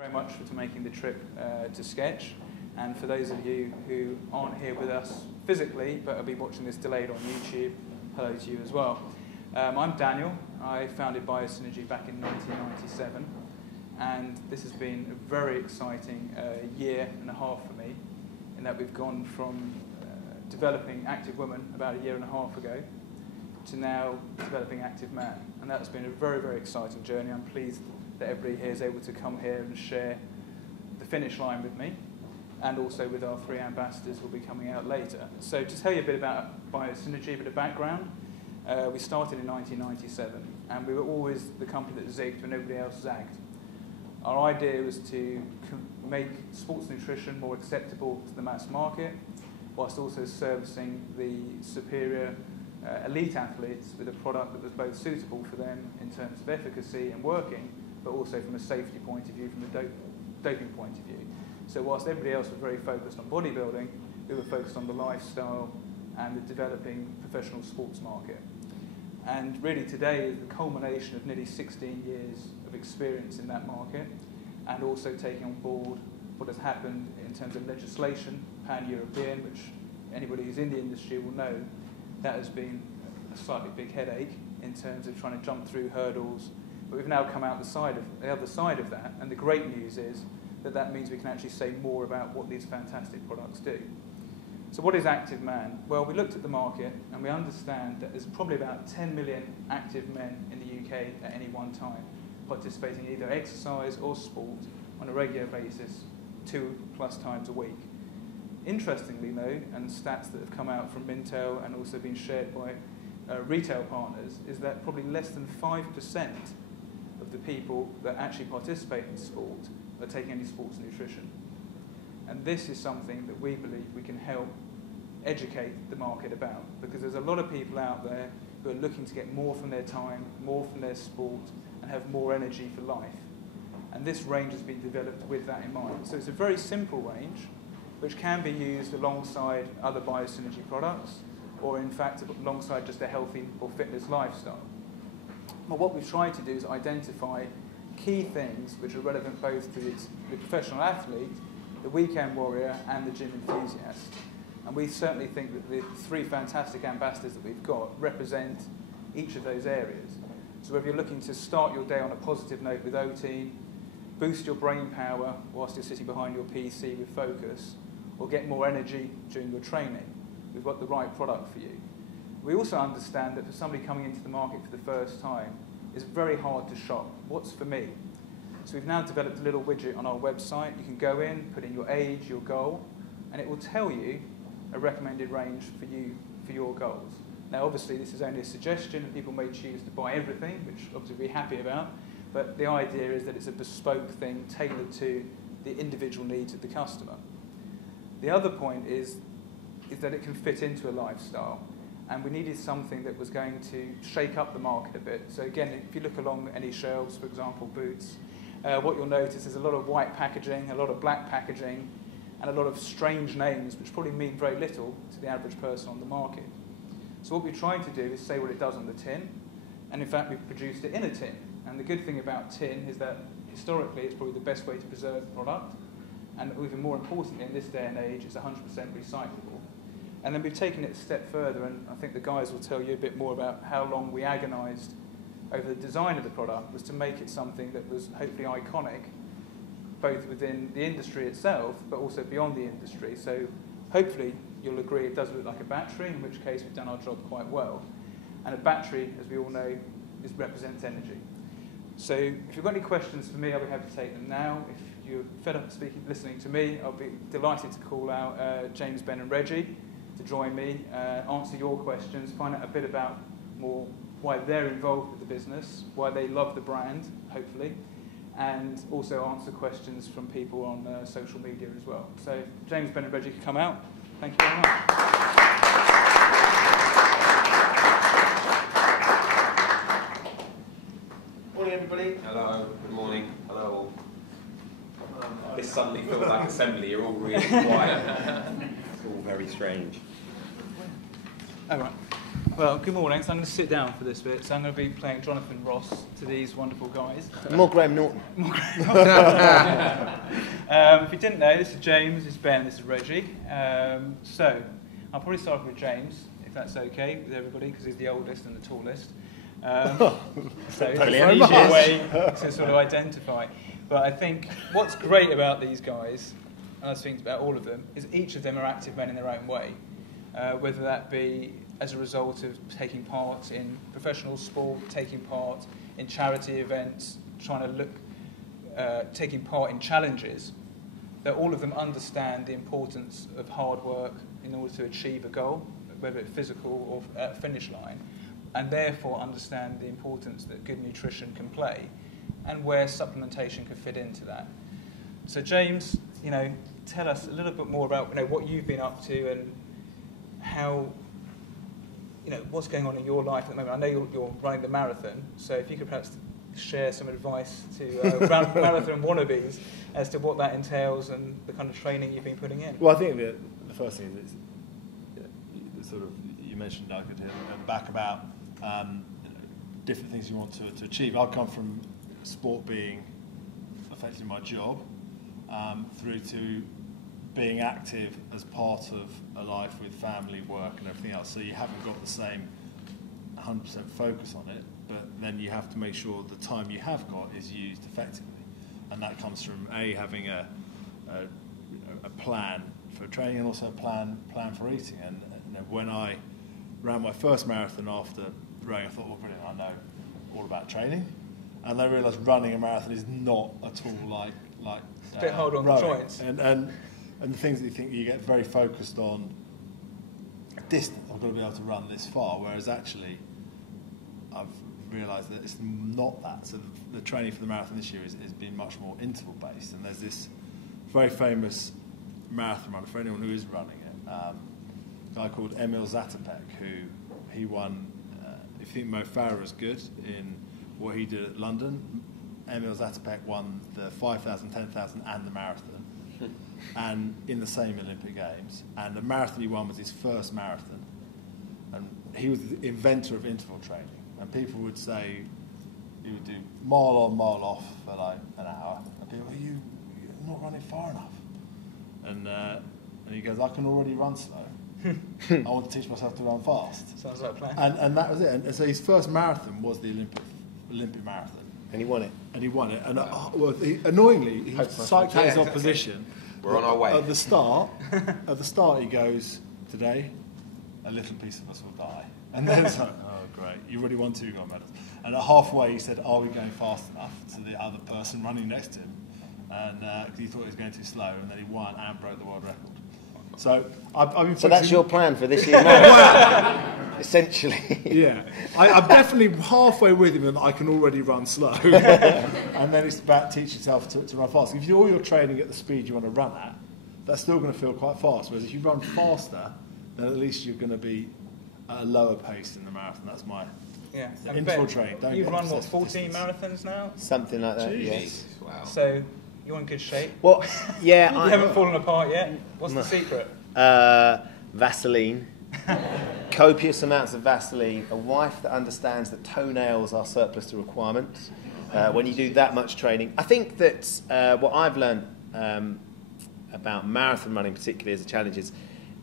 Very much for making the trip to Sketch, and for those of you who aren't here with us physically but will be watching this delayed on YouTube, hello to you as well. I'm Daniel. I founded Biosynergy back in 1997, and this has been a very exciting year and a half for me, in that we've gone from developing Activeman about a year and a half ago to now developing Activeman, and that's been a very, very exciting journey. I'm pleased that everybody here is able to come here and share the finish line with me, and also with our 3 ambassadors who will be coming out later. So to tell you a bit about Biosynergy, a bit of background, we started in 1997, and we were always the company that zigged when everybody else zagged. Our idea was to make sports nutrition more acceptable to the mass market, whilst also servicing the superior elite athletes with a product that was both suitable for them in terms of efficacy and working, but also from a safety point of view, from a doping point of view. So whilst everybody else was very focused on bodybuilding, we were focused on the lifestyle and the developing professional sports market. And really today is the culmination of nearly 16 years of experience in that market, and also taking on board what has happened in terms of legislation, pan-European, which anybody who's in the industry will know that has been a slightly big headache in terms of trying to jump through hurdles. But we've now come out the other side of that, and the great news is that that means we can actually say more about what these fantastic products do. So what is Activeman? Well, we looked at the market, and we understand that there's probably about 10 million active men in the UK at any one time, participating in either exercise or sport on a regular basis, 2+ times a week. Interestingly though, and stats that have come out from Mintel and also been shared by retail partners, is that probably less than 5% of the people that actually participate in sport are taking any sports nutrition. And this is something that we believe we can help educate the market about, because there's a lot of people out there who are looking to get more from their time, more from their sport, and have more energy for life. And this range has been developed with that in mind. So it's a very simple range, which can be used alongside other Biosynergy products, or in fact alongside just a healthy or fitness lifestyle. Well, what we've tried to do is identify key things which are relevant both to the professional athlete, the weekend warrior, and the gym enthusiast. And we certainly think that the 3 fantastic ambassadors that we've got represent each of those areas. So whether you're looking to start your day on a positive note with O-Team, boost your brain power whilst you're sitting behind your PC with focus, or get more energy during your training, we've got the right product for you. We also understand that for somebody coming into the market for the first time, it's very hard to shop. What's for me? So we've now developed a little widget on our website. You can go in, put in your age, your goal, and it will tell you a recommended range for you, for your goals. Now obviously this is only a suggestion, and people may choose to buy everything, which obviously we're happy about, but the idea is that it's a bespoke thing tailored to the individual needs of the customer. The other point is that it can fit into a lifestyle, and we needed something that was going to shake up the market a bit. So again, if you look along any shelves, for example, Boots, what you'll notice is a lot of white packaging, a lot of black packaging, and a lot of strange names, which probably mean very little to the average person on the market. So what we tried to do is say what it does on the tin, and in fact we've produced it in a tin. And the good thing about tin is that historically it's probably the best way to preserve the product, and even more importantly in this day and age, it's 100% recyclable. And then we've taken it a step further, and I think the guys will tell you a bit more about how long we agonised over the design of the product, was to make it something that was hopefully iconic, both within the industry itself, but also beyond the industry. So hopefully you'll agree it does look like a battery, in which case we've done our job quite well. And a battery, as we all know, represents energy. So if you've got any questions for me, I'll be happy to take them now. If you're fed up listening to me, I'll be delighted to call out James, Ben and Reggie to join me, answer your questions, find out a bit about more why they're involved with the business, why they love the brand, hopefully, and also answer questions from people on social media as well. So James, Ben and Reggie can come out. Thank you very much. Morning everybody. Hello, good morning. Hello all. This suddenly feels like assembly, you're all really quiet. It's all very strange. All right. Well, good morning. So I'm going to sit down for this bit. So I'm going to be playing Jonathan Ross to these wonderful guys. More Graham Norton. If you didn't know, this is James, this is Ben, this is Reggie. So I'll probably start off with James, if that's okay with everybody, because he's the oldest and the tallest. So it's an easier way to sort of identify. But I think what's great about these guys, and I was thinking about all of them, is each of them are active men in their own way. Whether that be as a result of taking part in professional sport, taking part in charity events, taking part in challenges, that all of them understand the importance of hard work in order to achieve a goal, whether it's physical or at a finish line, and therefore understand the importance that good nutrition can play and where supplementation could fit into that. So James, tell us a little bit more about what you've been up to and how, what's going on in your life at the moment. I know you're running the marathon, so if you could perhaps share some advice to marathon wannabes as to what that entails and the kind of training you've been putting in. Well, I think the first thing is sort of, you mentioned, Doug, at the back about different things you want to achieve. I've come from sport being effectively my job through to being active as part of a life with family, work and everything else. So you haven't got the same 100% focus on it, but then you have to make sure the time you have got is used effectively. And that comes from having a plan for training and also a plan for eating. And when I ran my first marathon after running, I thought, well, brilliant, I know all about training. And I realised running a marathon is not at all like it's a bit hard on the joints. And the things that you think you get very focused on distance. I've got to be able to run this far, whereas actually I've realised that it's not that. So the training for the marathon this year has been much more interval based. And there's this very famous marathon runner, for anyone who is running it, a guy called Emil Zatopek, he won. If you think Mo Farah is good in what he did at London, Emil Zatopek won the 5,000, 10,000 and the marathon. And in the same Olympic Games, and the marathon he won was his first marathon, and he was the inventor of interval training. And people would say he would do mile on, mile off for like an hour, and people, you're not running far enough. And he goes, I can already run slow. I want to teach myself to run fast. Sounds like a plan. And that was it. And so his first marathon was the Olympic marathon. And he won it. And annoyingly, he psyched out his opposition. We're on our way. At the start, he goes, today, a little piece of us will die. And then it's like, oh, great, you already won 2 gold medals. And at halfway, he said, are we going fast enough? To the other person running next to him. And he thought he was going too slow, and then he won and broke the world record. So I've been. So that's your plan for this year, well, essentially. Yeah, I'm definitely halfway with him, and I can already run slow. And then it's about teaching yourself to run fast. If you do all your training at the speed you want to run at, that's still going to feel quite fast. Whereas if you run faster, then at least you're going to be at a lower pace in the marathon. That's my interval training. You've run 14 marathons now? Something like that. Jeez. Yes. Wow. So you're in good shape. Well, yeah. You haven't fallen apart yet. What's the secret? Vaseline. Copious amounts of Vaseline. A wife that understands that toenails are surplus to requirements. When you do that much training, I think that what I've learned about marathon running, particularly as a challenge,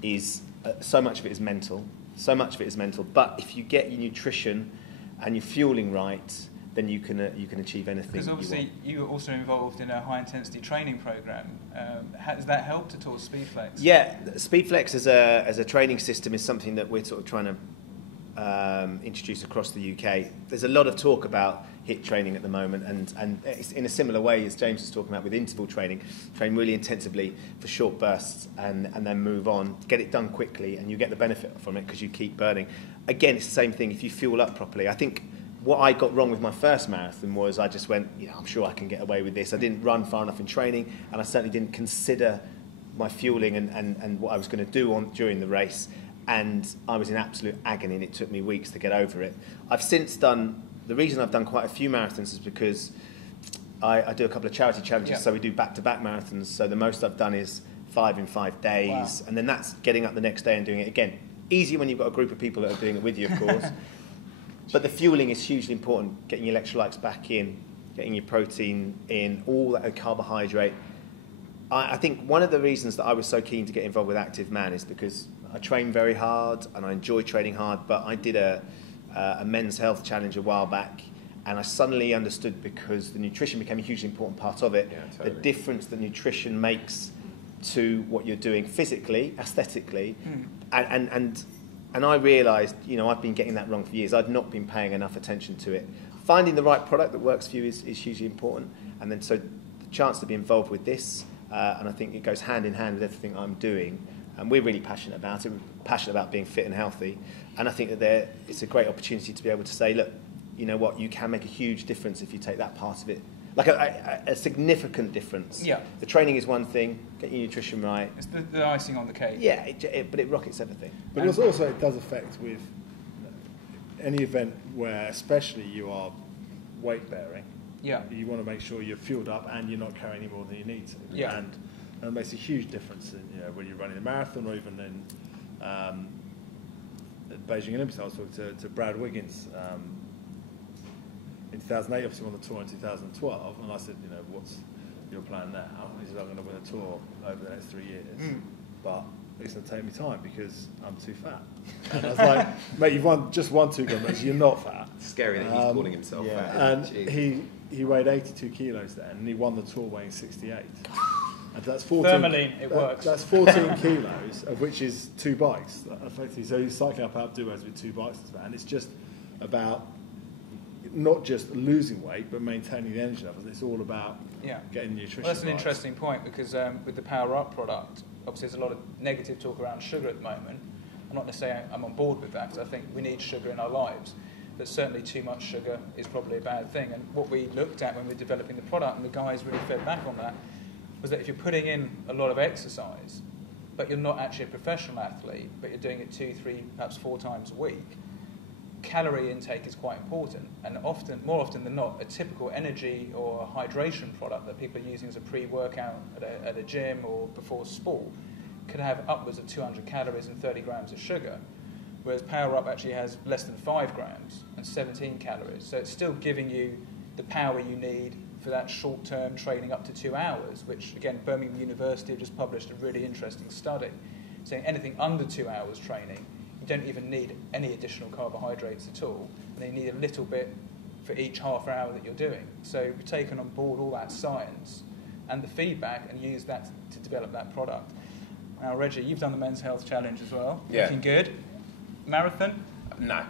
is so much of it is mental. So much of it is mental. But if you get your nutrition and your fueling right, then you can achieve anything. Because obviously you were also involved in a high intensity training program. Has that helped at all, SpeedFlex? Yeah, SpeedFlex as a training system is something that we're sort of trying to introduce across the UK. There's a lot of talk about HIIT training at the moment, and it's in a similar way as James was talking about with interval training. Train really intensively for short bursts and then move on, get it done quickly, and you get the benefit from it because you keep burning. Again, it's the same thing if you fuel up properly. I think what I got wrong with my first marathon was I just went, I'm sure I can get away with this. I didn't run far enough in training, and I certainly didn't consider my fueling and what I was going to do during the race. And I was in absolute agony, and it took me weeks to get over it. I've since done, the reason I've done quite a few marathons is because I do a couple of charity challenges, so we do back-to-back marathons. So the most I've done is 5 in 5 days, and then that's getting up the next day and doing it again. Easier when you've got a group of people that are doing it with you, of course. But the fueling is hugely important, getting your electrolytes back in, getting your protein in, all that carbohydrate. I think one of the reasons that I was so keen to get involved with Activeman is because I train very hard and I enjoy training hard, but I did a men's health challenge a while back, and I suddenly understood, because the nutrition became a hugely important part of it, the difference that nutrition makes to what you're doing physically, aesthetically, and I realised, I've been getting that wrong for years. I'd not been paying enough attention to it. Finding the right product that works for you is hugely important, and then so the chance to be involved with this, and I think it goes hand in hand with everything I'm doing, and we're really passionate about it. We're passionate about being fit and healthy, and I think that it's a great opportunity to be able to say, look, you know what, you can make a huge difference if you take that part of it, like a significant difference. Yeah. The training is one thing, get your nutrition right. It's the icing on the cake. Yeah, but it rockets everything. But it also does affect with any event where, especially, you are weight bearing. Yeah. You want to make sure you're fueled up and you're not carrying any more than you need to. Yeah. And it makes a huge difference in, when you're running a marathon, or even in at Beijing Olympics. I was talking to Brad Wiggins in 2008, obviously won the tour in 2012, and I said, what's your plan now? He said, I'm going to win a tour over the next 3 years, but it's going to take me time because I'm too fat. And I was like, mate, you've just won 2 gold medals, you're not fat. It's scary that he's calling himself fat. And he weighed 82 kilos then, and he won the tour weighing 68. And that's 14. Thermaline, it works. That's 14 kilos, of which is 2 bikes, effectively. So he's cycling up Alpe d'Huez with 2 bikes, and it's just about not just losing weight, but maintaining the energy levels. It's all about getting nutrition. Well, that's an interesting point, because with the Power Up product, obviously there's a lot of negative talk around sugar at the moment. I'm not necessarily I'm on board with that, because I think we need sugar in our lives, but certainly too much sugar is probably a bad thing. And what we looked at when we were developing the product, and the guys really fed back on that, was that if you're putting in a lot of exercise, but you're not actually a professional athlete, but you're doing it 2, 3, perhaps 4 times a week, calorie intake is quite important. And more often than not, a typical energy or hydration product that people are using as a pre-workout at a gym or before sport could have upwards of 200 calories and 30 grams of sugar, whereas Power Up actually has less than 5 grams and 17 calories. So it's still giving you the power you need for that short-term training up to 2 hours, which, again, Birmingham University have just published a really interesting study saying anything under 2 hours training, you don't even need any additional carbohydrates at all, and you need a little bit for each half hour that you're doing. So we've taken on board all that science and the feedback and used that to develop that product. Now, Reggie, you've done the Men's Health Challenge as well. Yeah. Looking good. Marathon? No.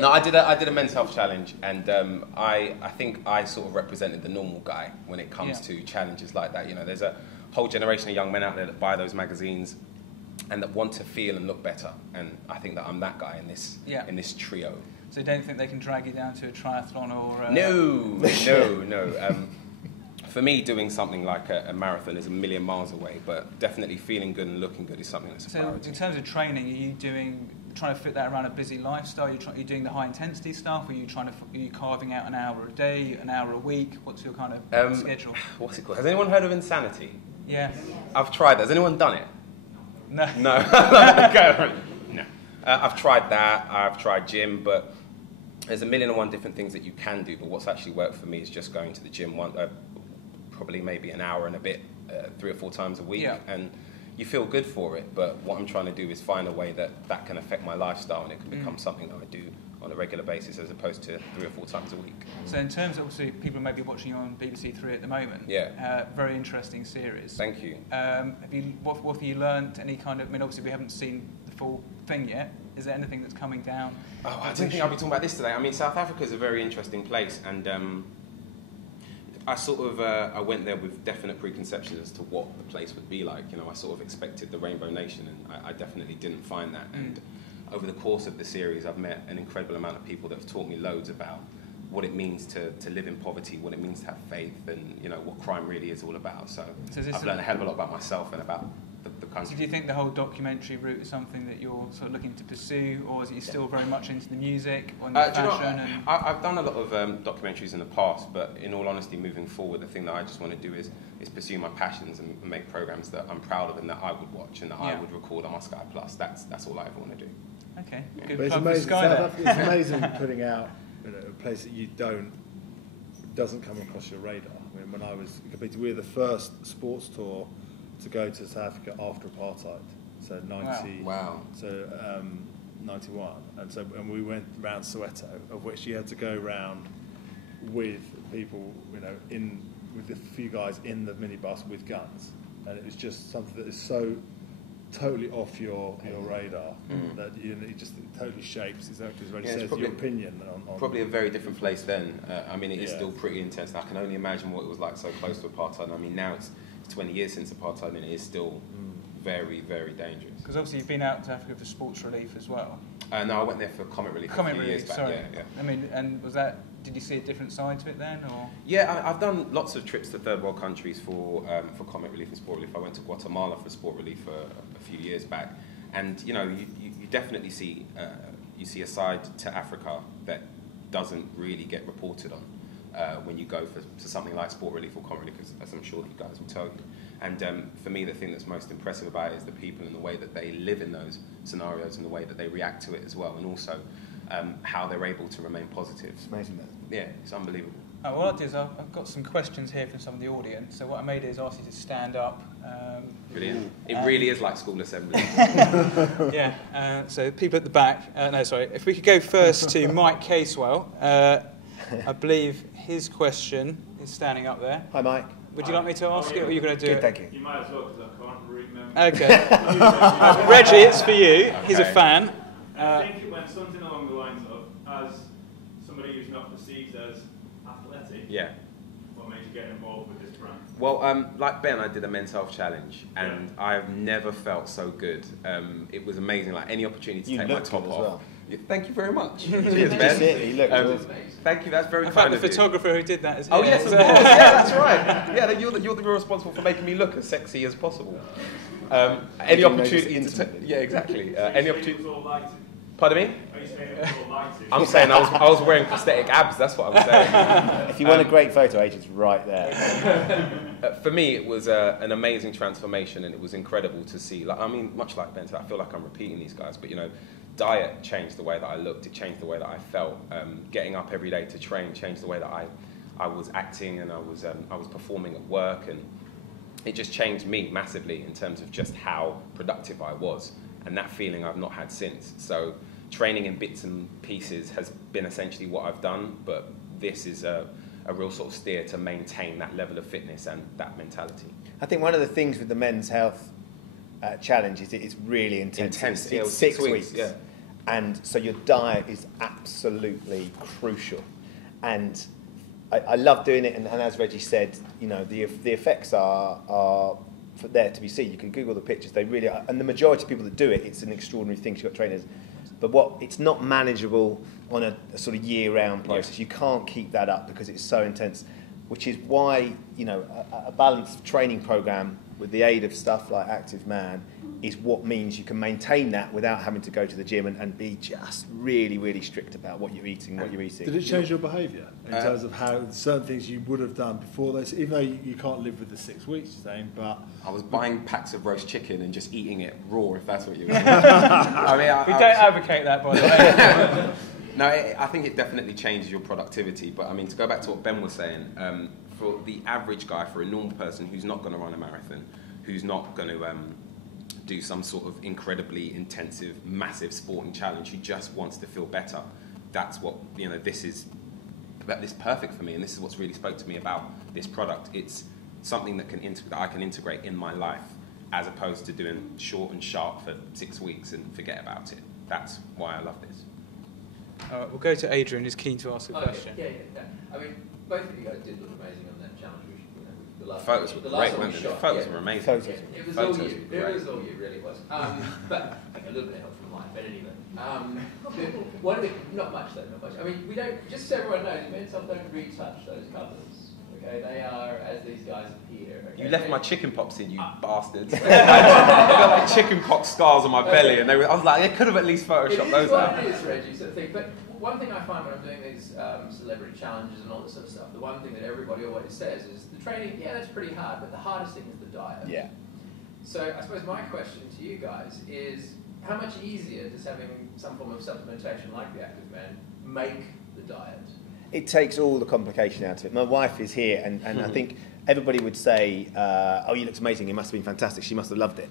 No, I did a Men's Health Challenge, and I think I sort of represented the normal guy when it comes to challenges like that. There's a whole generation of young men out there that buy those magazines and that want to feel and look better, and I think that I'm that guy in this trio. So you don't think they can drag you down to a triathlon or... No. For me, doing something like a marathon is a million miles away, but definitely feeling good and looking good is something that's a priority. So in terms of training, are you trying to fit that around a busy lifestyle? Are you doing the high intensity stuff? Are you carving out an hour a day, an hour a week? What's your kind of schedule? What's it called? Has anyone heard of Insanity? Yeah. I've tried that. Has anyone done it? No. No. No. I've tried that. I've tried gym, but there's a million and one different things that you can do. But what's actually worked for me is just going to the gym probably maybe an hour and a bit, 3 or 4 times a week, and you feel good for it. But what I'm trying to do is find a way that can affect my lifestyle, and it can become something that I do on a regular basis as opposed to 3 or 4 times a week. So in terms of, obviously, people may be watching you on BBC Three at the moment. Yeah. Very interesting series. Thank you. What have you learned? Any kind of, obviously we haven't seen the full thing yet. Is there anything that's coming down? Oh, I didn't think I'd be talking about this today. South Africa is a very interesting place, and I sort of I went there with definite preconceptions as to what the place would be like. I sort of expected the Rainbow Nation, and I definitely didn't find that. And over the course of the series, I've met an incredible amount of people that have taught me loads about what it means to live in poverty, what it means to have faith, and what crime really is all about. So I've learned a hell of a lot about myself and about the So country. do you think the whole documentary route is something that you're sort of looking to pursue, or is it still very much into the music or the Do you know what? fashion? I've done a lot of documentaries in the past, but in all honesty, moving forward, the thing that I just want to do is pursue my passions and make programs that I'm proud of and that I would watch and that I would record on my Sky Plus. That's all I ever want to do. Okay, Yeah. good But it's plug for amazing. Sky South there. Africa, it's amazing putting out a place that you doesn't come across your radar. I mean, when I was competing, we were the first sports tour to go to South Africa after apartheid. So 91, and we went round Soweto, of which you had to go round with people, with a few guys in the minibus with guns, and it was just something that is so totally off your radar that it totally shapes, exactly as Reggie says, your opinion on probably a very different place then. I mean, it is Yeah. still pretty intense. I can only imagine what it was like so close to apartheid. I mean, now it's 20 years since apartheid, and it is still very, very dangerous. Because obviously you've been out to Africa for sports relief as well. No, I went there for comic relief. Comic a few relief, years back. sorry. Yeah. I mean, and did you see a different side to it then, or? Yeah, I've done lots of trips to third world countries for comic relief and sport relief. I went to Guatemala for sport relief a few years back, and you definitely see a side to Africa that doesn't really get reported on when you go for something like sport relief or comic relief, as I'm sure that you guys will tell you. And for me, the thing that's most impressive about it is the people and the way that they live in those scenarios and the way that they react to it as well, and also how they're able to remain positive. It's amazing, that. Yeah, it's unbelievable. Oh, what I'll do is I've got some questions here from some of the audience. So what I made is ask you to stand up. Brilliant. It really is like school assembly. Yeah. So people at the back. No, sorry. If we could go first to Mike Casewell. I believe his question is standing up there. Hi, Mike. Would you like me to ask it, or are you going to do Good, it? thank you. You might as well, because I can't remember. Okay. Reggie, it's for you. He's a fan. I think it went something along the lines of, as somebody who's not perceived as athletic, Yeah. what made you get involved with this brand? Well, like Ben, I did a men's health challenge, and I've never felt so good. It was amazing. Like any opportunity to You take my look top good as off. well. Yeah, thank you very much. Cheers, Cheers, Ben. Ben. He looked good. Thank you. That's very In fact, kind the of you. photographer who did that is here. Oh yes, of course. Yeah, that's right. Yeah, you're the one responsible for making me look as sexy as possible. Any opportunity to yeah, exactly. Any opportunity. Pardon me? Are you saying it was all lighted? I'm saying I was wearing prosthetic abs. That's what I was saying. If you want a great photo, agent's right there. For me, it was an amazing transformation, and it was incredible to see. Like, I mean, much like Ben said, I feel like I'm repeating these guys, but diet changed the way that I looked. It changed the way that I felt. Getting up every day to train changed the way that I was acting, and I was performing at work, and it just changed me massively in terms of just how productive I was, and that feeling I've not had since. So training in bits and pieces has been essentially what I've done, but this is a real sort of steer to maintain that level of fitness and that mentality. I think one of the things with the men's health challenge is it's really intense. Intense, It's 6 weeks. yeah. And so your diet is absolutely crucial. And I love doing it, and as Reggie said, the effects are for there to be seen. You can Google the pictures. They really are. And the majority of people that do it, it's an extraordinary thing. You've got trainers. But it's not manageable on a sort of year-round process. Yeah. You can't keep that up because it's so intense, which is why, a balanced training program with the aid of stuff like Activeman is what means you can maintain that without having to go to the gym and be just really, really strict about what you're eating, Did it change your behaviour in terms of how certain things you would have done before this, even though you can't live with the 6 weeks, you're saying, but... I was buying packs of roast chicken and just eating it raw, if that's what you mean. We don't advocate that, by the way. No, I think it definitely changes your productivity, but I mean, to go back to what Ben was saying, for the average guy, for a normal person who's not going to run a marathon, who's not going to do some sort of incredibly intensive, massive sporting challenge, who just wants to feel better, that's what, this is perfect for me, and this is what's really spoke to me about this product. It's something that I can integrate in my life, as opposed to doing short and sharp for 6 weeks and forget about it. That's why I love this. We'll go to Adrian, who's keen to ask a question. Yeah. I mean, both of you guys did look amazing on that challenge. Photos were great, weren't they? The photos were amazing. It was all you. It was all you, really was. But a little bit of help from mine. But anyway, one of the not much though, not much. I mean, we don't. Just so everyone knows, men's health don't retouch those covers. Okay, Okay, they are as these guys appear. Okay? You left my chicken pox in, you bastards. I got like chicken pox scars on my belly, and I was like, they could have at least photoshopped those out. It is, Reggie, sort of thing. But one thing I find when I'm doing these celebrity challenges and all this sort of stuff, the one thing that everybody always says is the training, yeah, that's pretty hard, but the hardest thing is the diet. Yeah. So I suppose my question to you guys is, how much easier does having some form of supplementation like the Activeman make the diet? It takes all the complication out of it. My wife is here, and I think everybody would say, oh, you looked amazing, it must have been fantastic, she must have loved it.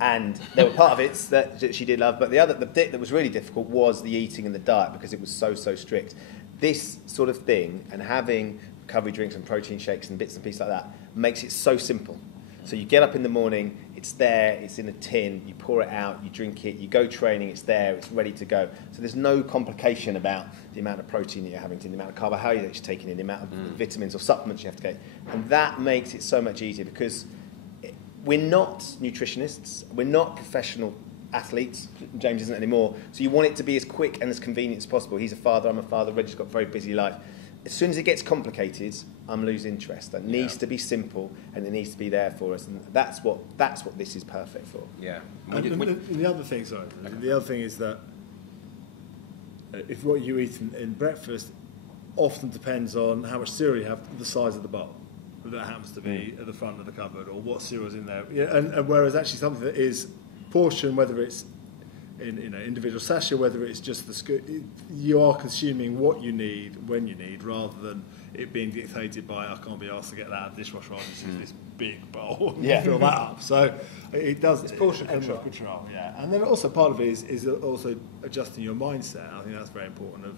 And there were part of it that she did love, but the bit that was really difficult was the eating and the diet, because it was so strict. This sort of thing, and having recovery drinks and protein shakes and bits and pieces like that, makes it so simple. So you get up in the morning, it's there, it's in a tin, you pour it out, you drink it, you go training, it's there, it's ready to go. So there's no complication about the amount of protein that you're having, the amount of carbohydrates you're taking in, the amount of vitamins or supplements you have to get. And that makes it so much easier, because we're not nutritionists, we're not professional athletes, James isn't anymore, so you want it to be as quick and as convenient as possible. He's a father, I'm a father, Reggie's got a very busy life. As soon as it gets complicated, I'm losing interest. It needs to be simple, and it needs to be there for us, and that's what this is perfect for. Yeah. And the other thing, the other thing is that if what you eat in breakfast often depends on how much cereal you have, the size of the bowl that happens to be at the front of the cupboard, or what cereal's in there. Yeah, and whereas actually something that is portioned, whether it's in individual sachet, whether it's just you are consuming what you need when you need, rather than it being dictated by, I can't be asked to get that out of the dishwasher, I'll just use this big bowl and fill that up. So it does. It's portion control. Yeah, and then also part of it is also adjusting your mindset. I think that's very important.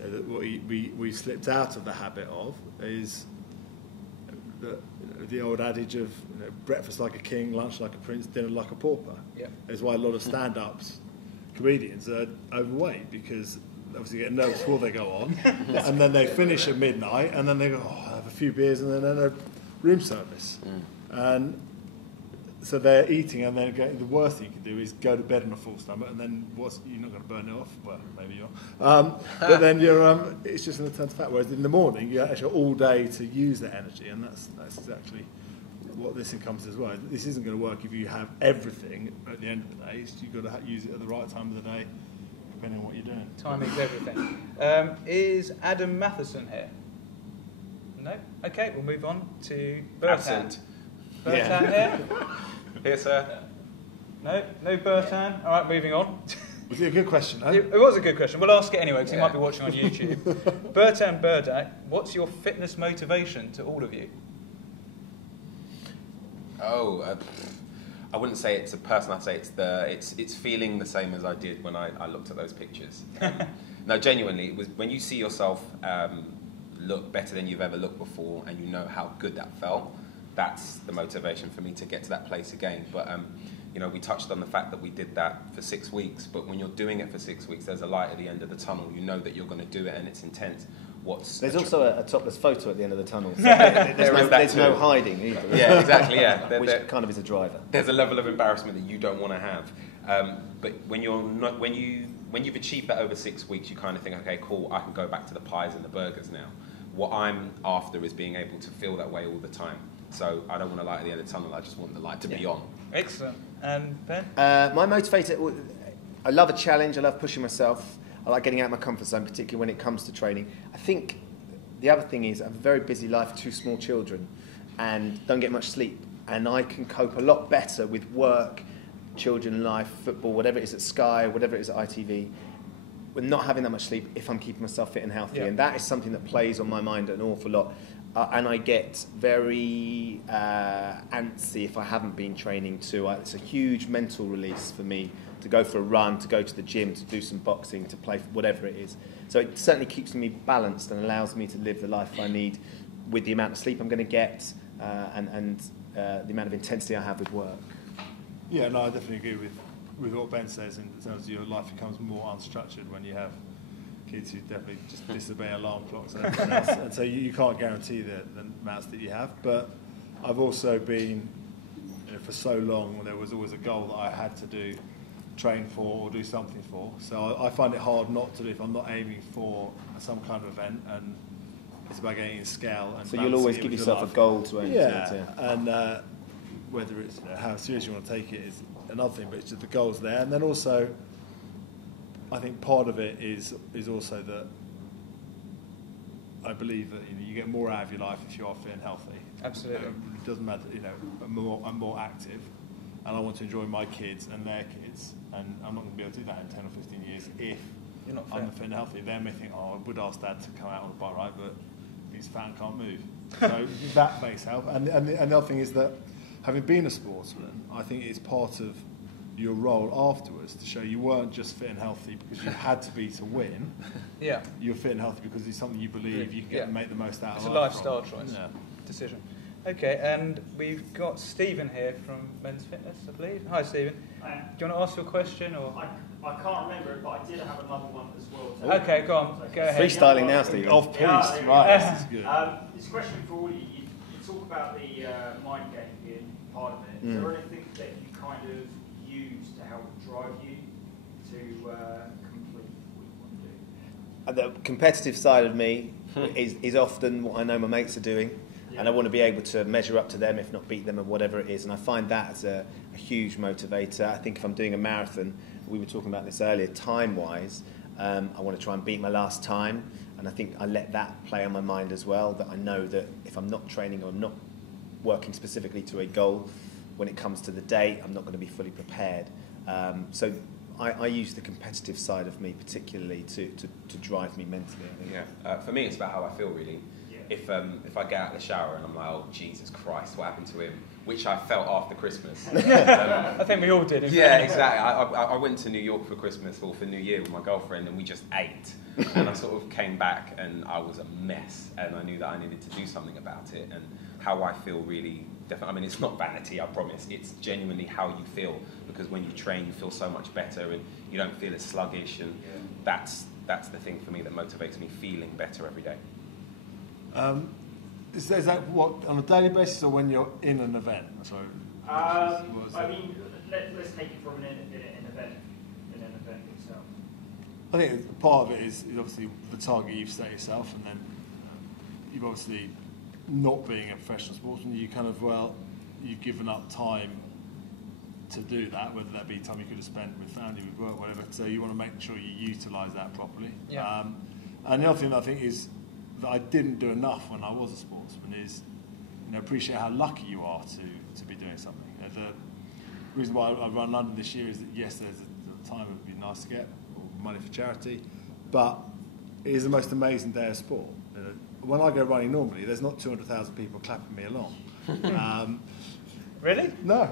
That what we slipped out of the habit of is the old adage of breakfast like a king, lunch like a prince, dinner like a pauper. Yeah. Is why a lot of stand-ups comedians are overweight, because obviously get nervous before they go on, and then they finish at midnight, and then they go, I have a few beers, and then a room service. And so they're eating, and then the worst thing you can do is go to bed on a full stomach, and then you're not going to burn it off. Well, maybe you are. But then it's just going to turn to fat. Whereas in the morning, you actually have all day to use that energy, and that's exactly what this encompasses as well. This isn't going to work if you have everything at the end of the day. You've got to use it at the right time of the day, depending on what you're doing. Timing's everything. Is Adam Matheson here? No? Okay, we'll move on to Bertan. Absent. Bertan here? Here, sir. No Bertan. All right, moving on. Was it a good question? Huh? It was a good question. We'll ask it anyway, because he might be watching on YouTube. Bertan Burdak, what's your fitness motivation to all of you? I wouldn't say it's a person. I'd say it's feeling the same as I did when I looked at those pictures. No, genuinely, it was when you see yourself look better than you've ever looked before, and you know how good that felt. That's the motivation for me to get to that place again. But we touched on the fact that we did that for 6 weeks. But when you're doing it for 6 weeks, there's a light at the end of the tunnel. You know that you're going to do it, and it's intense. There's also a topless photo at the end of the tunnel. So there's no hiding either. Yeah, exactly. Yeah, which kind of is a driver. There's a level of embarrassment that you don't want to have. But when you've achieved that over 6 weeks, you kind of think, okay, cool, I can go back to the pies and the burgers now. What I'm after is being able to feel that way all the time. So I don't want a light at the end of the tunnel. I just want the light to be on. Excellent. And Ben? My motivator, I love a challenge. I love pushing myself. I like getting out of my comfort zone, particularly when it comes to training. I think the other thing is I have a very busy life, 2 small children, and don't get much sleep. And I can cope a lot better with work, children, life, football, whatever it is at Sky, whatever it is at ITV, with not having that much sleep if I'm keeping myself fit and healthy. Yeah. And that is something that plays on my mind an awful lot. And I get very antsy if I haven't been training too. It's a huge mental release for me to go for a run, to go to the gym, to do some boxing, to play whatever it is. So it certainly keeps me balanced and allows me to live the life I need with the amount of sleep I'm going to get and the amount of intensity I have with work. Yeah, no, I definitely agree with what Ben says in terms of your life becomes more unstructured when you have kids who definitely just disobey alarm clocks and everything else. And so you can't guarantee the amounts that you have. But I've also been, for so long, there was always a goal that I had to train for or do something for. So I find it hard not to do if I'm not aiming for some kind of event. And it's about getting in scale. And so you'll always balancing it give with your yourself a life. goal to aim Yeah, towards. and whether it's how serious you want to take it is another thing, but it's just the goals there. And then also, I think part of it is also that I believe that you get more out of your life if you are fit and healthy. Absolutely. It doesn't matter, I'm more active, and I want to enjoy my kids and their kids, and I'm not going to be able to do that in 10 or 15 years if You're not I'm fit. fit and healthy. They may think, I would ask Dad to come out on the bike ride, but he's fat and can't move. So that makes help. And the other thing is that having been a sportsman, I think it's part of your role afterwards to show you weren't just fit and healthy because you had to be to win. Yeah. You're fit and healthy because it's something you believe you can get make the most out It's of a life lifestyle from. choice. Yeah. Decision. Okay, and we've got Stephen here from Men's Fitness, I believe. Hi, Stephen. Do you want to ask your question? Or I can't remember it, but I did have another one as well. Okay, go on. Go ahead. Freestyling now, Stephen. Off piste, Yeah, right? This is good. It's a question for all of you. You talk about the mind game being part of it. Is there anything that you kind of use to help drive you to complete what you want to do? The competitive side of me is often what I know my mates are doing, and I want to be able to measure up to them, if not beat them, or whatever it is. And I find that as a huge motivator. I think if I'm doing a marathon, we were talking about this earlier, time-wise, I want to try and beat my last time, and I think I let that play on my mind as well, that I know that if I'm not training or I'm not working specifically to a goal, when it comes to the date, I'm not going to be fully prepared. So I use the competitive side of me particularly to drive me mentally, I think. Yeah, for me it's about how I feel really. If I get out of the shower and I'm like, oh Jesus Christ, what happened to him? Which I felt after Christmas. I think we all did. Yeah, exactly. I went to New York for Christmas or for New Year with my girlfriend, and we just ate. And I sort of came back and I was a mess, and I knew that I needed to do something about it. And how I feel really definitely. I mean, it's not vanity, I promise. It's genuinely how you feel, because when you train, you feel so much better, and you don't feel as sluggish. And that's the thing for me that motivates me, feeling better every day. Is that what, on a daily basis or when you're in an event? Sorry. I mean, let's take it from an event itself. I think part of it is obviously the target you've set yourself, and then you've obviously not being a professional sportsman, you kind of, you've given up time to do that, whether that be time you could have spent with family, with work, whatever. So you want to make sure you utilise that properly. Yeah. And the other thing that I think is that I didn't do enough when I was a sportsman is, appreciate how lucky you are to be doing something. The reason why I run London this year is that yes, there's a time it would be nice to get money for charity, but it is the most amazing day of sport. When I go running normally, there's not 200,000 people clapping me along. Really? No.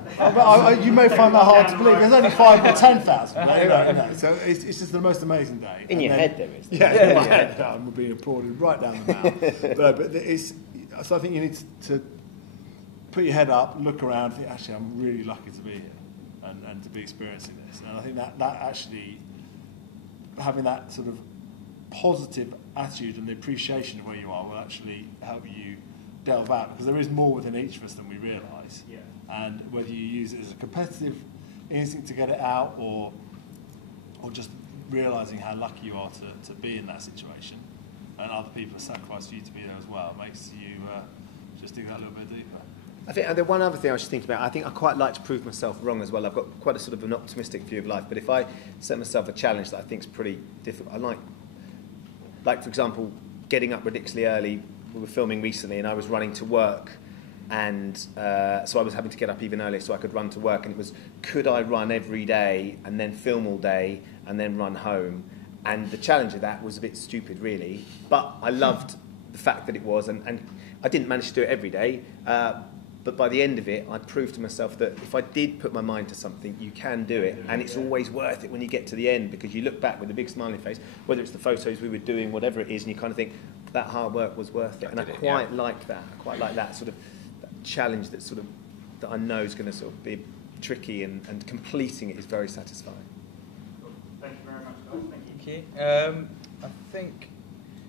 You may find that hard to believe. There's only 5 or 10,000. So it's just the most amazing day. In your head there is. Yeah, in my head. I'm being applauded right down the mouth. So I think you need to put your head up, look around, think, actually, I'm really lucky to be here and to be experiencing this. And I think that actually, having that sort of positive attitude and the appreciation of where you are will actually help you delve out, because there is more within each of us than we realise. Yeah. And whether you use it as a competitive instinct to get it out, or just realising how lucky you are to be in that situation, and other people have sacrificed for you to be there as well, makes you just dig that a little bit deeper. I think the one other thing I was just thinking about, I think I quite like to prove myself wrong as well. I've got quite a sort of an optimistic view of life, but if I set myself a challenge that I think is pretty difficult, I like for example, getting up ridiculously early. We were filming recently and I was running to work, and so I was having to get up even earlier so I could run to work, and it was, could I run every day and then film all day and then run home? And the challenge of that was a bit stupid really, but I loved the fact that it was, and I didn't manage to do it every day, but by the end of it I proved to myself that if I did put my mind to something, you can do it, and it's always worth it when you get to the end, because you look back with a big smiley face, whether it's the photos we were doing, whatever it is, and you kind of think that hard work was worth it. And I quite like that. I quite like that sort of that challenge that I know is going to sort of be tricky, and completing it is very satisfying. Cool. Thank you very much, guys. Thank you. Thank you. I think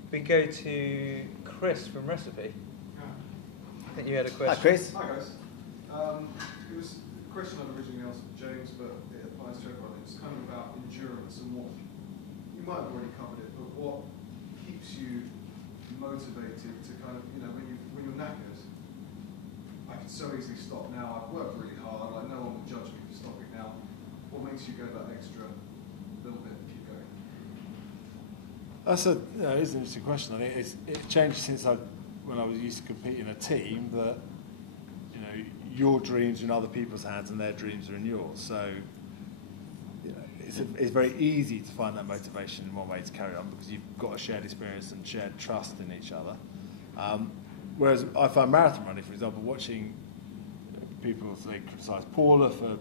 we go to Chris from Recipe. I think you had a question. Hi, Chris. Hi, guys. It was a question I'd originally asked James, but it applies to everyone. It's kind of about endurance and what you might have already covered it, but what keeps you motivated to kind of, you know, when you're knackered, I can so easily stop now. I've worked really hard. Like, no one will judge me for stopping now. What makes you go that extra little bit and keep going? That's it's an interesting question. I think it's changed since when I was used to compete in a team, that, you know, your dreams are in other people's hands and their dreams are in yours. So, you know, it's very easy to find that motivation in one way to carry on, because you've got a shared experience and shared trust in each other. Whereas I find marathon running, for example, watching people, say, criticise Paula for, you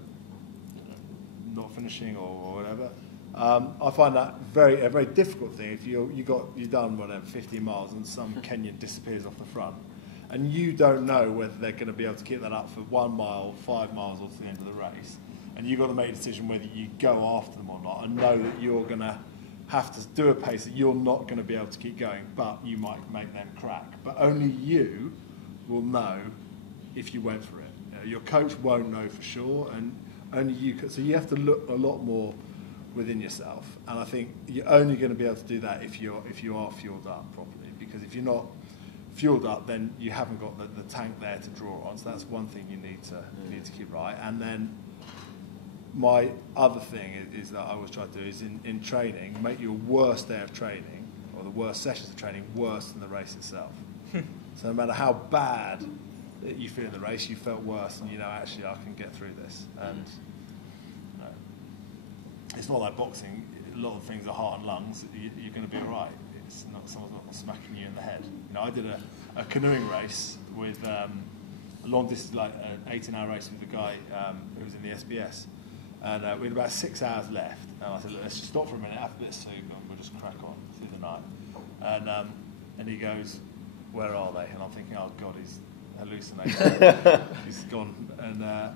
know, not finishing or whatever, I find that a very difficult thing. If you've done whatever 15 miles and some Kenyan disappears off the front, and you don't know whether they're going to be able to keep that up for 1 mile, 5 miles, or to the end of the race, and you've got to make a decision whether you go after them or not, and know that you're going to have to do a pace that you're not going to be able to keep going, but you might make them crack. But only you will know if you went for it. You know, your coach won't know for sure, and only you can. So you have to look a lot more within yourself, and I think you're only going to be able to do that if you are fueled up properly. Because if you're not fueled up, then you haven't got the tank there to draw on. So that's one thing you need to keep right. And then my other thing is that I always try to do is in training, make your worst day of training or the worst sessions of training worse than the race itself. So no matter how bad you feel in the race, you felt worse, and you know, actually I can get through this. And you know, it's not like boxing. A lot of things are heart and lungs. You're going to be all right. It's not, someone's not smacking you in the head. You know, I did a canoeing race with a long distance, like an 18-hour race with a guy who was in the SBS, and we had about 6 hours left. And I said, look, let's just stop for a minute after this, so we'll just crack on through the night. And he goes, where are they? And I'm thinking, oh God, he's hallucinating. He's gone. And I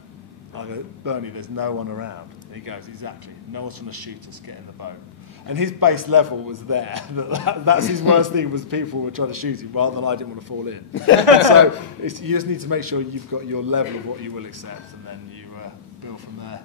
go, Bernie, there's no one around. And he goes, exactly. No one's trying to shoot us. Get in the boat. And his base level was there. That's his worst thing, was people were trying to shoot him rather than I didn't want to fall in. So you just need to make sure you've got your level of what you will accept, and then you build from there.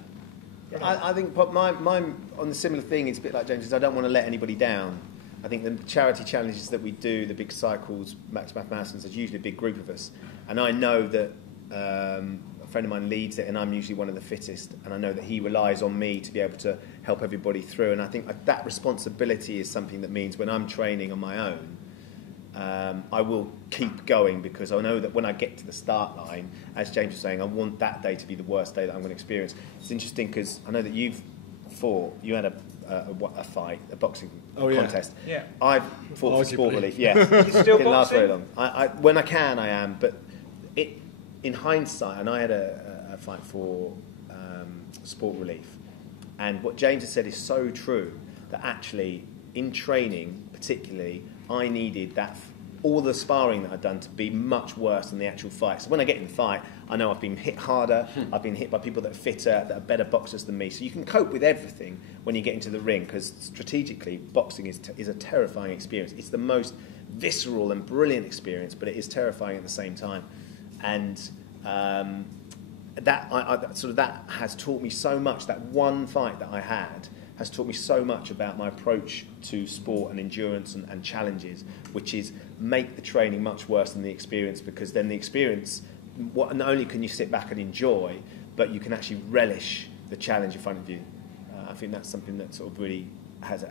I think mine on the similar thing, it's a bit like James, is I don't want to let anybody down. I think the charity challenges that we do, the big cycles, Max Marathons, there's usually a big group of us. And I know that a friend of mine leads it, and I'm usually one of the fittest, and I know that he relies on me to be able to help everybody through. And I think that responsibility is something that means when I'm training on my own, I will keep going, because I know that when I get to the start line, as James was saying, I want that day to be the worst day that I'm going to experience. It's interesting because I know that you had a fight, a boxing contest. Yeah. I've fought for sport relief. Yes. You still Didn't last boxing? very long. I when I can, I am. But in hindsight, and I had a fight for sport relief, and what James has said is so true, that actually in training, particularly, I needed all the sparring that I'd done to be much worse than the actual fight. So when I get in the fight, I know I've been hit harder, I've been hit by people that are fitter, that are better boxers than me. So you can cope with everything when you get into the ring, because strategically, boxing is a terrifying experience. It's the most visceral and brilliant experience, but it is terrifying at the same time. And that has taught me so much. That one fight that I had has taught me so much about my approach to sport and endurance and challenges, which is make the training much worse than the experience, because then the experience, not only can you sit back and enjoy, but you can actually relish the challenge in front of you. I think that's something that sort of really has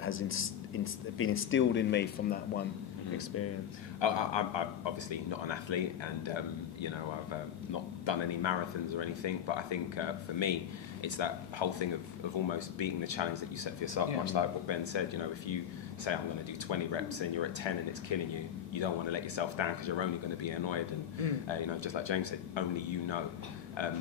been instilled in me from that one experience. I'm obviously not an athlete, and I've not done any marathons or anything, but I think for me, it's that whole thing of almost beating the challenge that you set for yourself. Much like what Ben said, if you say I'm going to do 20 reps and you're at 10 and it's killing you, you don't want to let yourself down, because you're only going to be annoyed. And just like James said, only you know.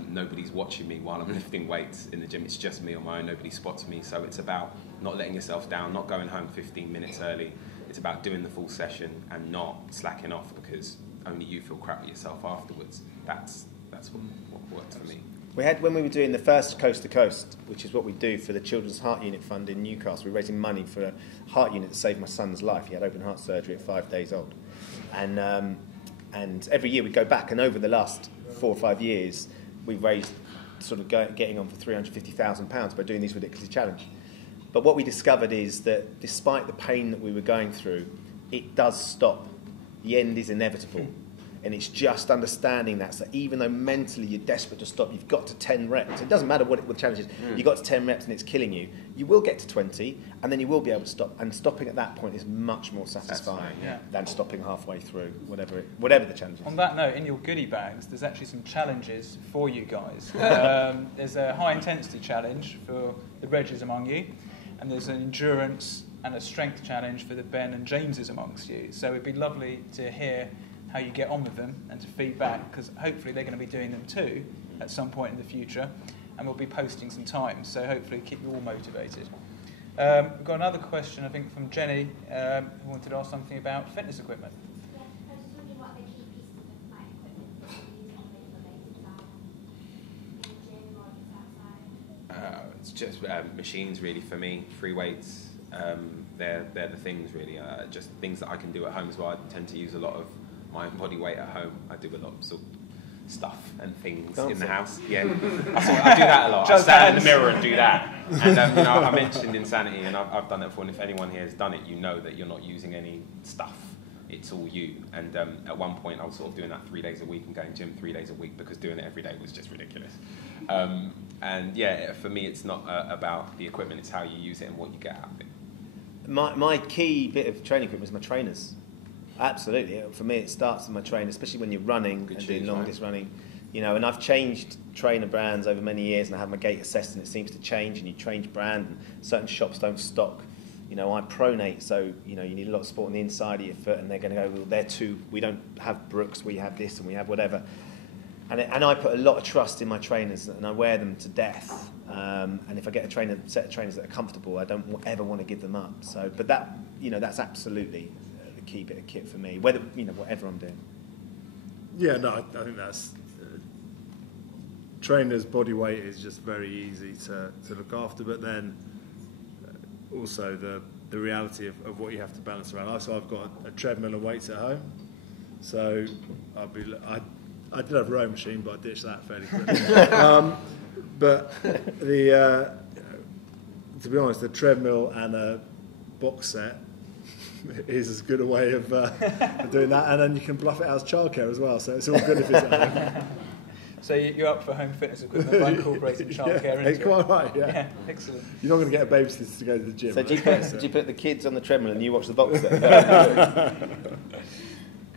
Nobody's watching me while I'm lifting weights in the gym. It's just me on my own. Nobody spots me. So it's about not letting yourself down, not going home 15 minutes early. It's about doing the full session and not slacking off, because only you feel crap with yourself afterwards. That's what worked for me. We had, when we were doing the first Coast to Coast, which is what we do for the Children's Heart Unit Fund in Newcastle, we were raising money for a heart unit that saved my son's life. He had open heart surgery at 5 days old. And every year we go back, and over the last 4 or 5 years, we've raised sort of getting on for £350,000 by doing these ridiculous challenges. But what we discovered is that despite the pain that we were going through, it does stop the end is inevitable. And it's just understanding that. So even though mentally you're desperate to stop, you've got to 10 reps. It doesn't matter what the challenge is. You got to 10 reps and it's killing you. You will get to 20, and then you will be able to stop. And stopping at that point is much more satisfying than stopping halfway through, whatever the challenge is. On that note, in your goodie bags, there's actually some challenges for you guys. There's a high-intensity challenge for the Reggies among you, and there's an endurance and a strength challenge for the Ben and Jameses amongst you. So it'd be lovely to hear how you get on with them and to feedback, because hopefully they're going to be doing them too at some point in the future, and we'll be posting some times, so hopefully keep you all motivated. We've got another question, I think, from Jenny, who wanted to ask something about fitness equipment. Yeah, I was just wondering what the key pieces of like equipment that you use on a regular basis are in the gym or just outside. It's just machines, really, for me. Free weights, they're the things, really. Just things that I can do at home as well. I tend to use a lot of my own body weight at home. I do a lot of sort of stuff and things in the house. Yeah, I do that a lot. I stand in the mirror and do that. And I mentioned insanity, and I've done it before. And if anyone here has done it, you know that you're not using any stuff. It's all you. And at one point, I was sort of doing that 3 days a week and going to gym 3 days a week because doing it every day was just ridiculous. And yeah, for me, it's not about the equipment; it's how you use it and what you get out of it. My key bit of training equipment is my trainers. Absolutely. For me, it starts with my trainer, especially when you're running and doing longest running. And I've changed trainer brands over many years, and I have my gait assessed, and it seems to change, and you change brand, and certain shops don't stock. I pronate, so, you need a lot of support on the inside of your foot, and they're going to go, well, they're too, we don't have Brooks, we have this, and we have whatever. And I put a lot of trust in my trainers, and I wear them to death. And if I get a set of trainers that are comfortable, I don't ever want to give them up. So, but that, that's absolutely the key bit of kit for me, whether, whatever I'm doing. Yeah, no, I think that's... trainers' body weight is just very easy to look after, but then also the reality of what you have to balance around. So I've got a treadmill and weights at home, so I did have a rowing machine, but I ditched that fairly quickly. But to be honest, the treadmill and a box set is as good a way of doing that, and then you can bluff it out as childcare as well, so it's all good if it's at home. So you're up for home fitness equipment by incorporating childcare into it? Quite right, Yeah, excellent. You're not going to get a babysitter to go to the gym. So do you put the kids on the treadmill and you watch the box set?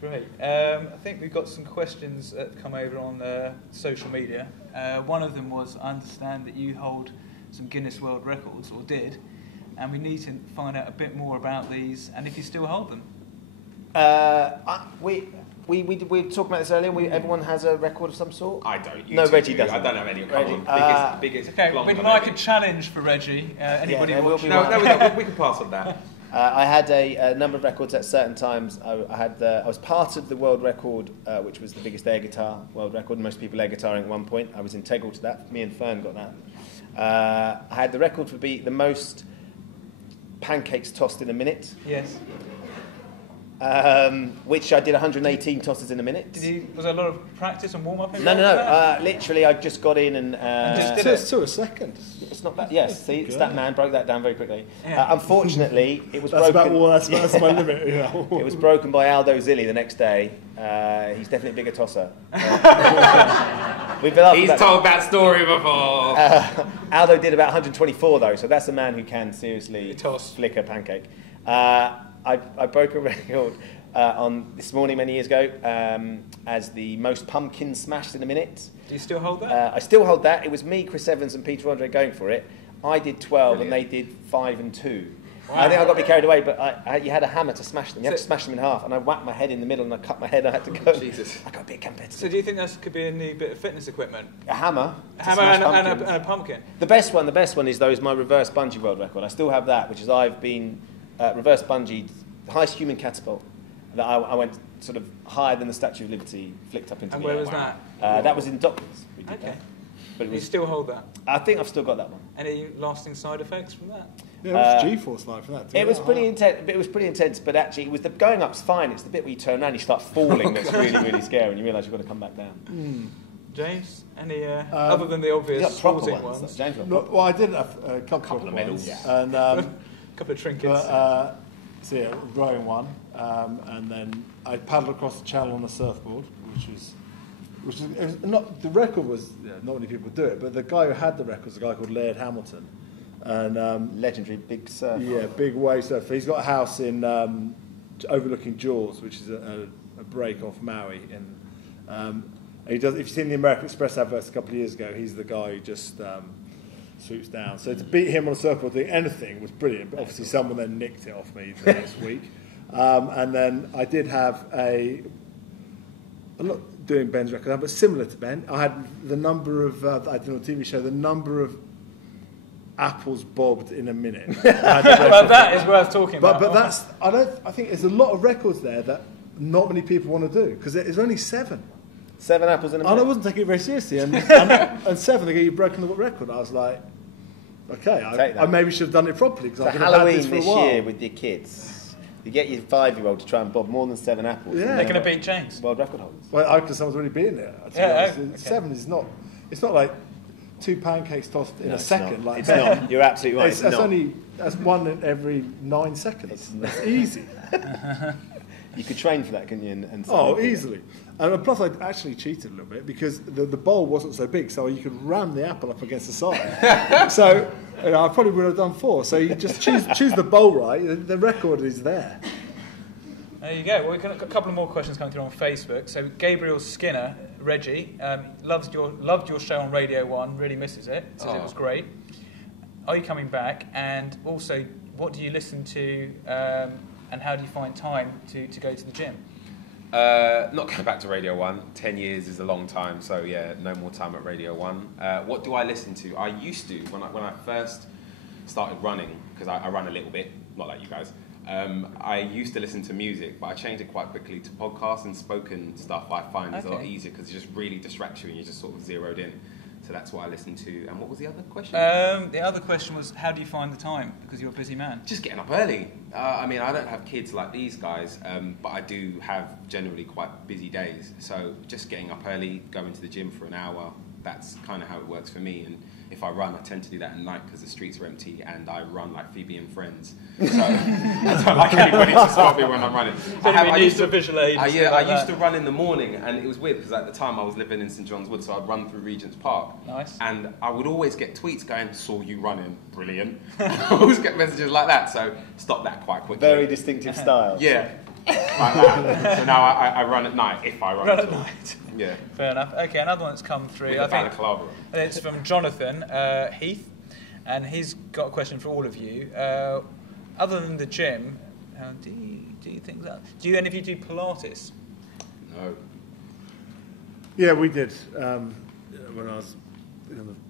Great. I think we've got some questions that come over on social media. One of them was, I understand that you hold some Guinness World Records, or did, and we need to find out a bit more about these, and if you still hold them. We were talking about this earlier. Everyone has a record of some sort. I don't. No, Reggie doesn't. I don't have any. Biggest. Okay, we'd like a challenge for Reggie. Anybody watching? No, we can pass on that. I had a number of records at certain times. I was part of the world record, which was the biggest air guitar world record. Most people air guitaring at one point. I was integral to that. Me and Fern got that. I had the record for the most pancakes tossed in a minute. Yes. Which I did 118 tosses in a minute. Was there a lot of practice and warm-up? No. Literally, I just got in and... just did it. To a second. It's not bad. Yes, see, that man broke that down very quickly. Yeah. Unfortunately, it was broken... That's my limit. It was broken by Aldo Zilli the next day. He's definitely a bigger tosser. He's told that story before. Aldo did about 124, though, so that's a man who can seriously flick a pancake. I broke a record on this morning many years ago as the most pumpkins smashed in a minute. Do you still hold that? I still hold that. It was me, Chris Evans and Peter Andre going for it. I did 12 and they did 5 and 2. Wow. I think I got a bit carried away, but you had a hammer to smash them. You had to smash them in half, and I whacked my head in the middle and I cut my head. I had to go. Jesus. I got a bit competitive. So do you think that could be a new bit of fitness equipment? A hammer. And a pumpkin. The best one is my reverse bungee world record. I still have that, which is I've been reverse bungeed, the highest human catapult. That I went sort of higher than the Statue of Liberty, flicked up into the air. And where was that? That was in Docklands. We did that. But you still hold that? I think I've still got that one. Any lasting side effects from that? Yeah, what's G-force like for that? It was pretty intense, but actually, the going up's fine. It's the bit where you turn around, and you start falling. That's really, really scary, and you realise you've got to come back down. James, any other than the obvious sporting ones? James, well, I did a couple of medals, and couple of trinkets. But, So yeah, rowing one, and then I paddled across the channel on a surfboard, which is it was not the record was not many people do it, but the guy who had the record was a guy called Laird Hamilton, and legendary big surfer. Yeah, big wave surfer. He's got a house in overlooking Jaws, which is a break off Maui, and he does. If you've seen the American Express adverts a couple of years ago, he's the guy who just swoops down. So to beat him on a surfboard doing anything was brilliant, but obviously someone then nicked it off me the next week. And then I did have I'm not doing Ben's record, but similar to Ben, I had the number of, I did on a TV show, the number of apples bobbed in a minute. Well, that is worth talking about. But that's, I think there's a lot of records there that not many people want to do, because there's only 7. 7 apples in a minute. And I wasn't taking it very seriously. And 7, they go, you've broken the record. I was like, okay, I maybe should have done it properly. So Halloween this year with your kids, you get your 5-year-old to try and bob more than 7 apples. Yeah. They're going to beat James. World record holders. Well, because someone's already been there. Yeah, okay. 7 is not, it's not like 2 pancakes tossed in a second. It's not. You're absolutely right. That's one in every 9 seconds. It's easy. You could train for that, couldn't you? And easily. And plus, I actually cheated a little bit because the bowl wasn't so big, so you could ram the apple up against the side. So I probably would have done 4. So you just choose the bowl right. The record is there. There you go. Well, we've got a couple of more questions coming through on Facebook. So Gabriel Skinner, Reggie, loved your show on Radio 1, really misses it, says it was great. Are you coming back? And also, what do you listen to and how do you find time to go to the gym? Not going back to Radio 1. 10 years is a long time, so yeah, no more time at Radio 1. What do I listen to? I used to, when I first started running, because I run a little bit, not like you guys, I used to listen to music, but I changed it quite quickly to podcasts and spoken stuff. I find is a lot easier because it just really distracts you and you're just sort of zeroed in. So that's what I listen to. And what was the other question? The other question was, how do you find the time? Because you're a busy man. Just getting up early. I mean, I don't have kids like these guys, but I do have generally quite busy days. So just getting up early, going to the gym for an hour, that's kind of how it works for me. And if I run, I tend to do that at night because the streets are empty and I run like Phoebe and Friends. So I don't like anybody to stop me when I'm running. I used to visual aids. I used to run in the morning, and it was weird because at the time I was living in St John's Wood, so I'd run through Regent's Park. Nice. And I would always get tweets going, "Saw you running, brilliant." I always get messages like that, so stop that quite quickly. Very distinctive style. Yeah. Like that. So now I run at night if I run at night. Yeah. Fair enough. Okay, another one that's come through. With I think balaclava. it's from Jonathan Heath, and he's got a question for all of you. Other than the gym, do you think that? Do any of you do Pilates? No. Yeah, we did when I was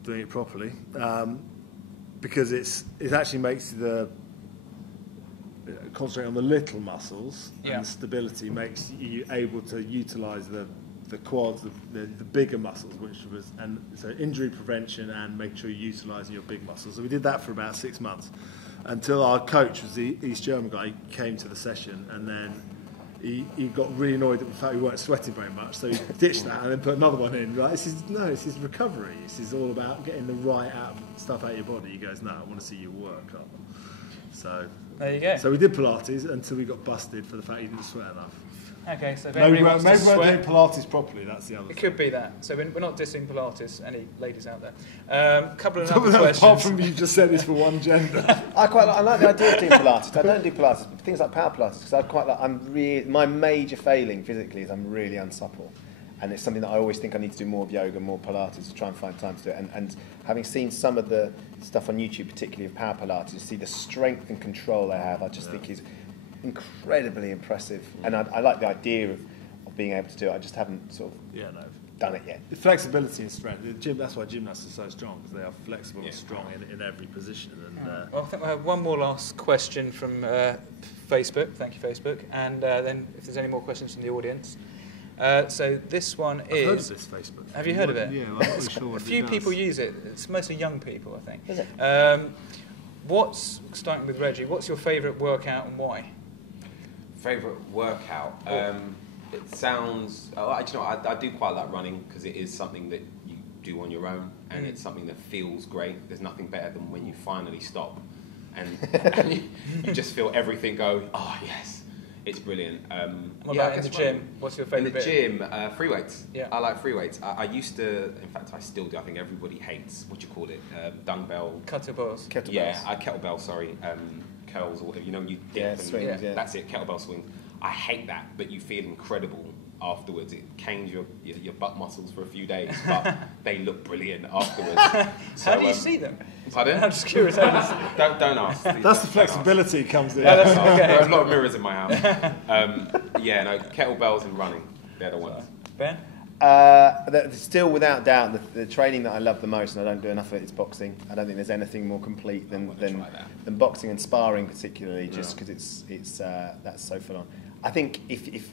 doing it properly, because it actually makes the concentrating on the little muscles and the stability makes you able to utilise the quads, the bigger muscles, so injury prevention and make sure you're utilising your big muscles. So we did that for about 6 months until our coach was the East German guy. He came to the session and then he got really annoyed at the fact we weren't sweating very much, so he ditched that and then put another one in. Right? This is recovery. This is all about getting the right stuff out of your body. He goes, no, I want to see you work. So there you go. So we did Pilates until we got busted for the fact he didn't sweat enough. Okay, so if maybe anybody wants to we're sweat, doing Pilates properly. That's the other. It thing. could be that. So we're not dissing Pilates. Any ladies out there? Couple of other questions. Apart from you just said this for one gender. I like the idea of doing Pilates. I don't do Pilates, but things like power Pilates because I quite like. My major failing physically is I'm really unsupple, and it's something that I always think I need to do more of yoga, more Pilates to try and find time to do it. And having seen some of the stuff on YouTube, particularly of power Pilates, see the strength and control they have. I just think is incredibly impressive, and I like the idea of being able to do it. I just haven't sort of done it yet. The flexibility and strength. The gym. That's why gymnasts are so strong, because they are flexible and strong in every position. And, well, I think we have one more last question from Facebook. Thank you, Facebook. And then if there's any more questions from the audience. So this one is... I've heard of this Facebook. Have you heard of it? Yeah, I'm not really sure what a few it people does. use it. It's mostly young people, I think. Is it? Starting with Reggie, what's your favourite workout and why? Favourite workout? It sounds... I do quite like running because it is something that you do on your own and it's something that feels great. There's nothing better than when you finally stop and you just feel everything go, oh yes, it's brilliant. What about in the gym? What's your favourite bit? In the gym, free weights. Yeah. I like free weights. I used to, in fact I still do, I think everybody hates, what do you call it, dumbbell? Kettlebells. Kettlebells. Kettlebell, sorry, curls or whatever, you know, you dip Yeah, and swings, yeah. that's it, kettlebell swing. I hate that, but you feel incredible afterwards. It canes your butt muscles for a few days, but they look brilliant afterwards. So, How do you see them? Pardon? I'm just curious. How do you see them? Don't ask. That's the flexibility comes in. Yeah, that's okay. There are a lot of mirrors in my house. Kettlebells and running, they're the ones. Ben? Still, without doubt, the training that I love the most, and I don't do enough of it, is boxing. I don't think there's anything more complete than boxing and sparring, particularly, just because it's that's so full on. I think if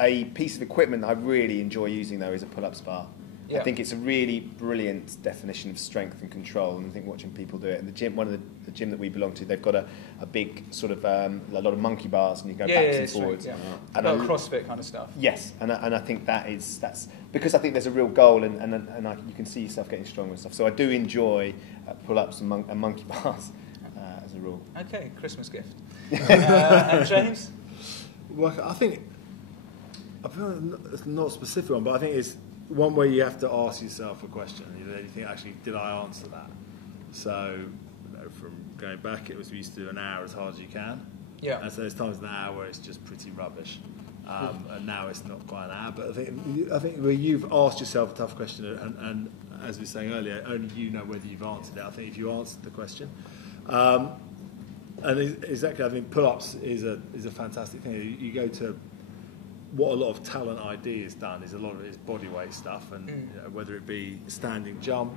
a piece of equipment that I really enjoy using though is a pull-up bar. Yeah. I think it's a really brilliant definition of strength and control, and I think watching people do it. And the gym, one of the gym that we belong to, they've got a big sort of a lot of monkey bars, and you go backwards and forwards. Yeah. And About CrossFit kind of stuff. Yes, and I think that's because I think there's a real goal, and you can see yourself getting stronger and stuff. So I do enjoy pull-ups and monkey bars as a rule. Okay, Christmas gift. And James? Well, I think it's not a specific one, but I think it's one where you have to ask yourself a question. You think, actually, did I answer that? So, from going back, we used to do an hour as hard as you can. Yeah. And so there's times in an hour where it's just pretty rubbish. And now it's not quite an hour. But I think where you've asked yourself a tough question, and as we were saying earlier, only you know whether you've answered it. I think if you answered the question. And exactly, I think pull-ups is a fantastic thing. You go to what a lot of talent ID has done is a lot of it is body weight stuff, and whether it be standing jump,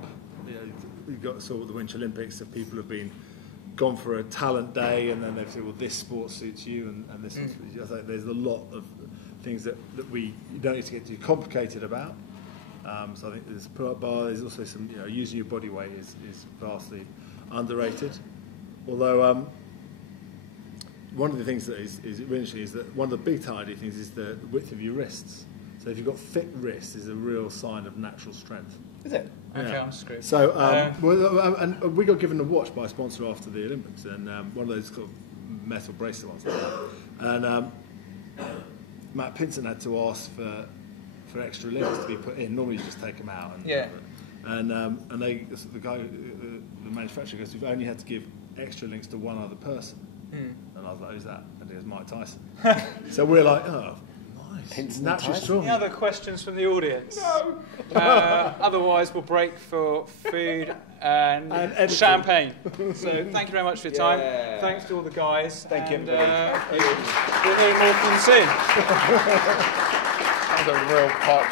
you've got sort of the Winter Olympics, so people have gone for a talent day, and then they've said, well, this sport suits you, and this. I think there's a lot of things that you don't need to get too complicated about. So I think there's a pull-up bar. There's also some using your body weight is vastly underrated, although. One of the things that is really interesting is that one of the big talent ID things is the width of your wrists. So if you've got thick wrists, is a real sign of natural strength. Is it? Okay, Yeah. I'm screwed. So and we got given a watch by a sponsor after the Olympics, and one of those sort of metal bracelet ones like that. And Matt Pinson had to ask for extra links to be put in. Normally you just take them out. And the guy, the manufacturer goes, we've only had to give extra links to one other person. And I was like, who's that? And it was Mike Tyson. So we're like, oh, nice. Hinton Natural Tyson. strong. Any other questions from the audience? No. Otherwise, we'll break for food and editing. champagne. So thank you very much for your time. Yeah. Thanks to all the guys. Thank you, and, everybody. we'll hear more from them soon. That was a real part.